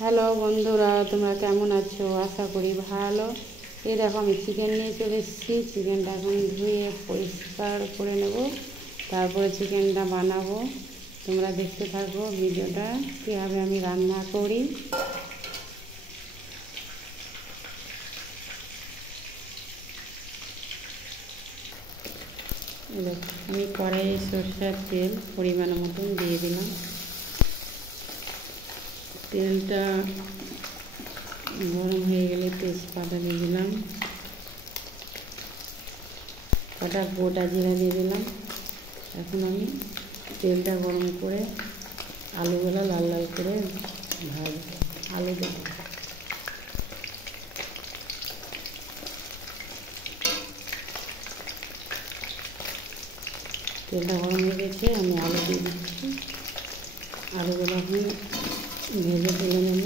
Hello বন্ধুরা, তোমরা কেমন আছো? আশা করি ভালো। এই দেখো আমি চিকেন নিয়ে চলে এসেছি। চিকেনটা এখন ধুয়ে পরিষ্কার করে নেব, তারপরে চিকেনটা বানাবো। তোমরা দেখতে থাকো ভিডিওটা কীভাবে আমি রান্না করি। আমি কড়াইয়ে সরষের তেল পরিমাণ মতন দিয়ে দিলাম। তেলটা গরম হয়ে গেলে তেজপাতা দিয়ে দিলাম, কটা গোটা জিরা দিয়ে দিলাম। এখন আমি তেলটা গরম করে আলুগুলো লাল লাল করে ভাজবো। আলু দেবো, তেলটা গরম হয়ে গেছে, আমি আলু দিয়ে দিচ্ছি। আলুগুলো এখন ভেজে তুলে নেব।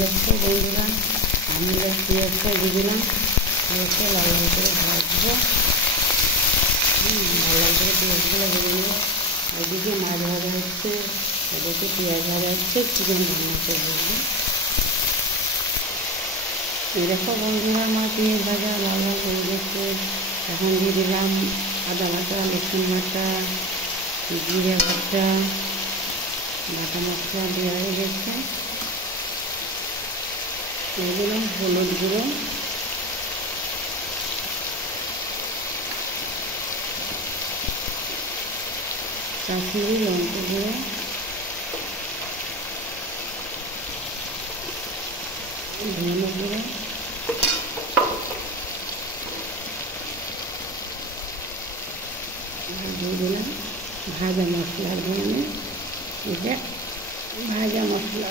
দেখো বন্ধুরা, আমি পেঁয়াজটা দিয়ে দিলাম, পেঁয়াজটা লাল লাল করে ভাজবো। লাল লাল করে পেঁয়াজগুলো ভেজে নেবো। ওইদিকে মাছ ভাজা হচ্ছে, ওদিকে পেঁয়াজ ভাজা হচ্ছে, চিকেন রান্না করবো। এই দেখো বন্ধুরা, আমার পেঁয়াজ ভাজা লাল লাল হয়ে গেছে। এখন দিয়ে দিলাম আদা বাটা, রসুন বাটা, জিরে বাটা, বাটা মশলা দেওয়া হয়ে গেছে। দিয়ে দিলাম হলুদ গুঁড়ো, কাশ্মীরি লঙ্কা গুঁড়ো, ধনে গুঁড়ো, দিয়ে দিলাম ভাজা মশলা। ধনে এটা ভাজা মশলা,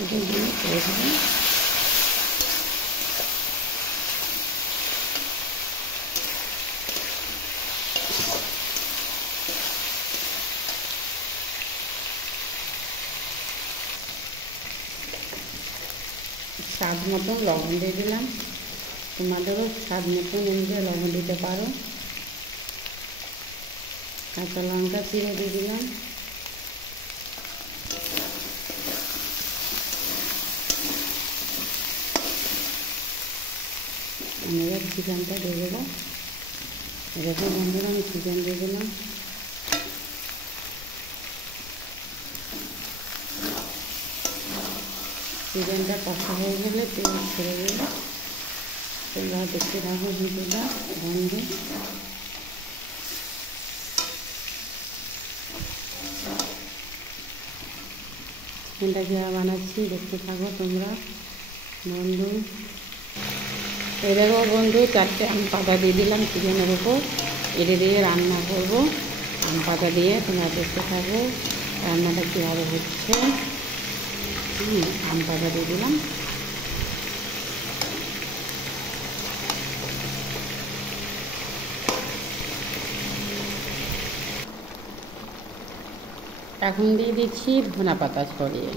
এটা দিয়ে কষবো। স্বাদ মতন লবণ দিয়ে দিলাম। তোমাদেরও স্বাদ মতন অনুযায়ী লবণ দিতে পারো। কাঁচা লঙ্কা চিড়ে দিয়ে দিলাম। আমি এবার চিকেনটা দিয়ে দেবো। এরকম বন্ধুরা আমি চিকেন দিয়ে দিলাম। চিকেনটা কষা হয়ে গেলে তেল ছেড়ে দেবো। তোমরা দেখতে থাকো ভিডিওটা বন্ধু। চিকেনটা কীভাবে বানাচ্ছি দেখতে থাকো তোমরা বন্ধু। এই দেখো বন্ধু, 4টে আম পাতা দিয়ে দিলাম চিকেনের উপর। এটা দিয়ে রান্না করবো আম পাতা দিয়ে। তোমরা দেখতে থাকো রান্নাটা কীভাবে হচ্ছে। আম পাতা দিয়ে দিলাম। এখন দিয়ে দিচ্ছি ধনা পাতা ছড়িয়ে,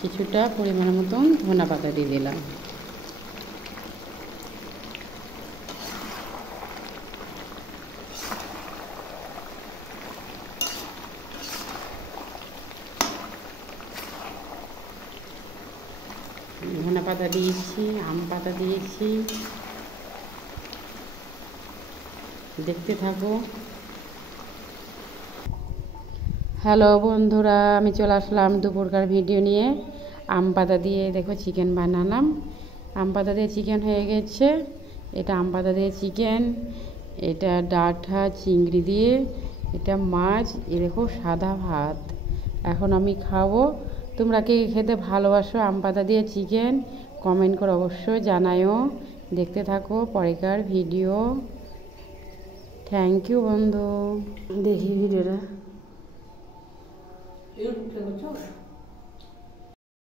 কিছুটা পরিমাণ মতন ধনা পাতা দিয়ে দিলাম। ধনে পাতা দিয়েছি, আম পাতা দিয়েছি, দেখতে থাকো। হ্যালো বন্ধুরা, আমি চলে আসলাম দুপুরকার ভিডিও নিয়ে। আম পাতা দিয়ে দেখো চিকেন বানালাম। আম পাতা দিয়ে চিকেন হয়ে গেছে। এটা আম পাতা দিয়ে চিকেন, এটা ডাঁটা চিংড়ি দিয়ে, এটা মাছ, এ দেখো সাদা ভাত। এখন আমি খাবো। তোমরা কে খেতে ভালোবাসো আম পাতা দিয়ে চিকেন কমেন্ট করে অবশ্যই জানায়ও। দেখতে থাকো পরেকার ভিডিও। থ্যাংক ইউ বন্ধু। দেখি ভিডিওটা।